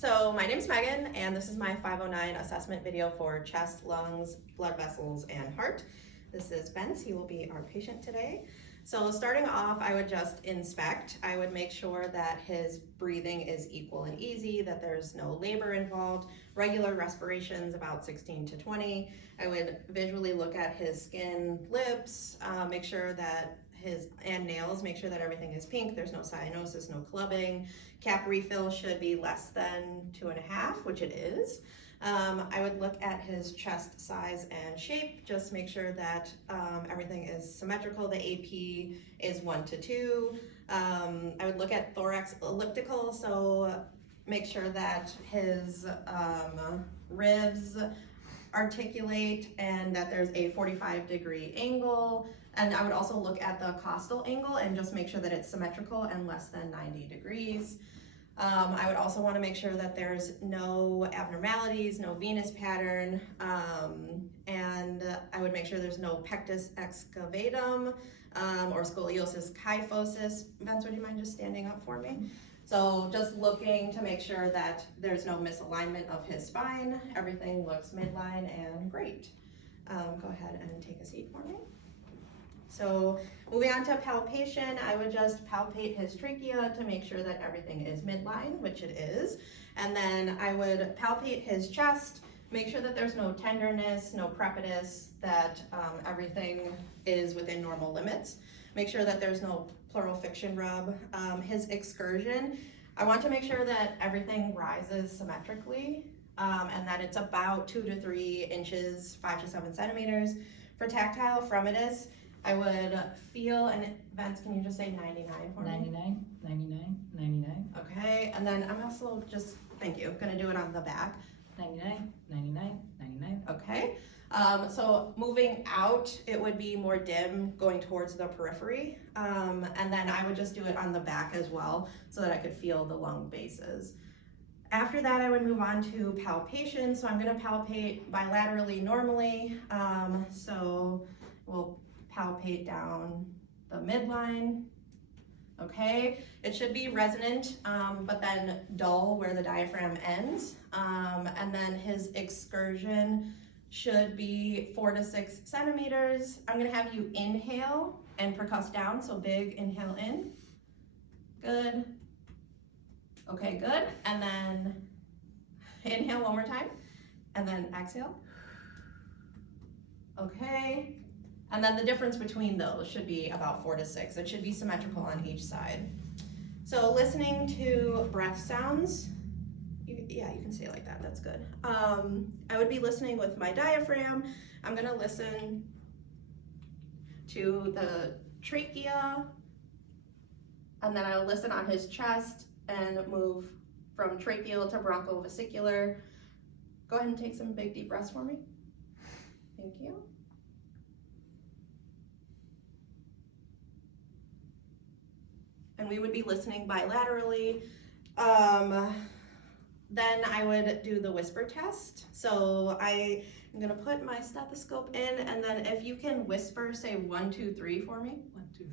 So my name's Megan, and this is my 509 assessment video for chest, lungs, blood vessels, and heart. This is Vince. He will be our patient today. So starting off, I would just inspect. I would make sure that his breathing is equal and easy, that there's no labor involved, regular respirations about 16 to 20. I would visually look at his skin, lips, make sure that and nails, make sure that everything is pink, there's no cyanosis, no clubbing. Cap refill should be less than 2.5, which it is. I would look at his chest size and shape, just make sure that everything is symmetrical. The AP is 1 to 2. I would look at thorax elliptical, so make sure that his ribs articulate and that there's a 45-degree angle. And I would also look at the costal angle and just make sure that it's symmetrical and less than 90 degrees. I would also want to make sure that there's no abnormalities, no venous pattern, and I would make sure there's no pectus excavatum or scoliosis kyphosis. Vince, would you mind just standing up for me? So just looking to make sure that there's no misalignment of his spine. Everything looks midline and great. Go ahead and take a seat for me. So moving on to palpation, I would just palpate his trachea to make sure that everything is midline, which it is. And then I would palpate his chest, make sure that there's no tenderness, no crepitus, that everything is within normal limits. Make sure that there's no pleural fiction rub. His excursion, I want to make sure that everything rises symmetrically and that it's about 2 to 3 inches, 5 to 7 centimeters. For tactile fremitus, I would feel, and Vince, can you just say 99 for me? 99, 99, 99. Okay, and then I'm also just, thank you, gonna do it on the back. 99, 99, 99. Okay, so moving out, it would be more dim going towards the periphery. And then I would just do it on the back as well so that I could feel the lung bases. After that, I would move on to palpation. So I'm gonna palpate bilaterally normally. So we'll palpate down the midline. Okay, it should be resonant, but then dull where the diaphragm ends. And then his excursion should be 4 to 6 centimeters. I'm gonna have you inhale and percuss down, so big inhale in. Good. Okay, good. And then inhale one more time, and then exhale. Okay. And then the difference between those should be about 4 to 6. It should be symmetrical on each side. So listening to breath sounds, yeah, you can say it like that, that's good. I would be listening with my diaphragm. I'm gonna listen to the trachea, and then I'll listen on his chest and move from tracheal to bronchovesicular. Go ahead and take some big deep breaths for me. Thank you. And we would be listening bilaterally. Then I would do the whisper test. So I'm gonna put my stethoscope in, and then if you can whisper, say 1, 2, 3 for me. 1, 2, 3.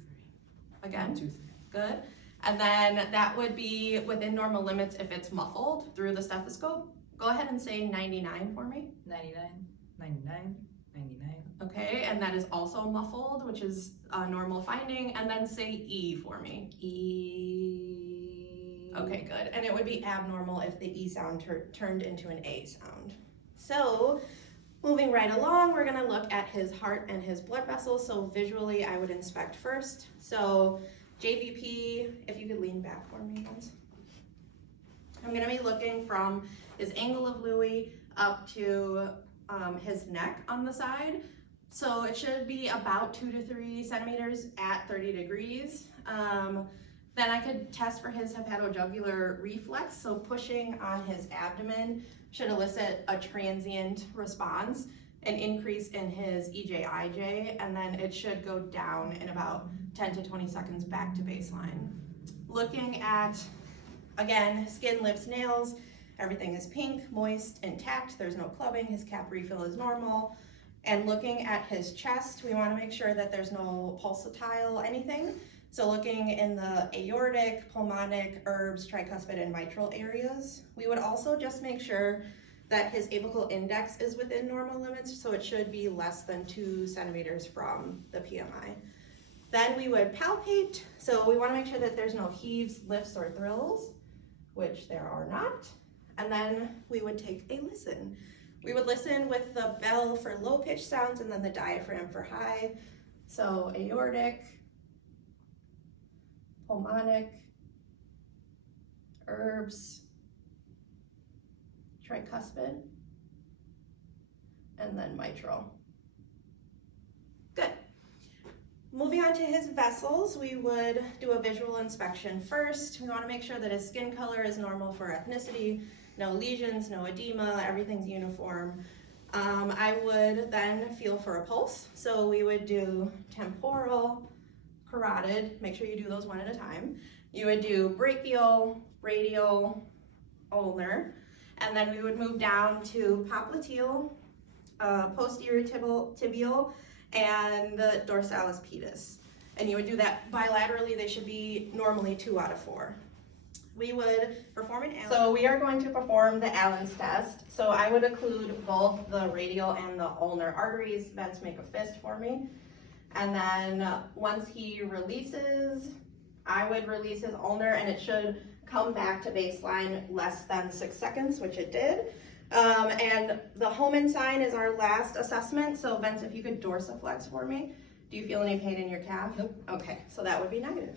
Again. 1, 2, 3. Good. And then that would be within normal limits if it's muffled through the stethoscope. Go ahead and say 99 for me. 99, 99, 99. Okay, and that is also muffled, which is a normal finding. And then say E for me. E. Okay, good. And it would be abnormal if the E sound turned into an A sound. So moving right along, we're gonna look at his heart and his blood vessels. So visually, I would inspect first. So JVP, if you could lean back for me, guys. I'm gonna be looking from his angle of Louis up to his neck on the side. So it should be about 2 to 3 centimeters at 30 degrees. Then I could test for his hepatojugular reflex. So pushing on his abdomen should elicit a transient response, an increase in his EJ/IJ, and then it should go down in about 10 to 20 seconds back to baseline. Looking at, again, skin, lips, nails, everything is pink, moist, intact. There's no clubbing. His cap refill is normal. And looking at his chest, we want to make sure that there's no pulsatile anything. So looking in the aortic, pulmonic, herbs, tricuspid, and mitral areas. We would also just make sure that his apical index is within normal limits, so it should be less than 2 centimeters from the PMI. Then we would palpate, so we want to make sure that there's no heaves, lifts, or thrills, which there are not. And then we would take a listen. We would listen with the bell for low pitch sounds and then the diaphragm for high. So aortic, pulmonic, herbs, tricuspid, and then mitral. Good. Moving on to his vessels, we would do a visual inspection first. We want to make sure that his skin color is normal for ethnicity, no lesions, no edema, everything's uniform. I would then feel for a pulse. So we would do temporal, carotid, make sure you do those one at a time. You would do brachial, radial, ulnar, and then we would move down to popliteal, posterior tibial, and the dorsalis pedis. And you would do that bilaterally. They should be normally 2 out of 4. We would perform an Allen's. So we are going to perform the Allen's test. So I would occlude both the radial and the ulnar arteries. Vince, make a fist for me. And then once he releases, I would release his ulnar, and it should come back to baseline less than 6 seconds, which it did. And the Homan sign is our last assessment. So Vince, if you could dorsiflex for me. Do you feel any pain in your calf? Nope. Okay, so that would be negative.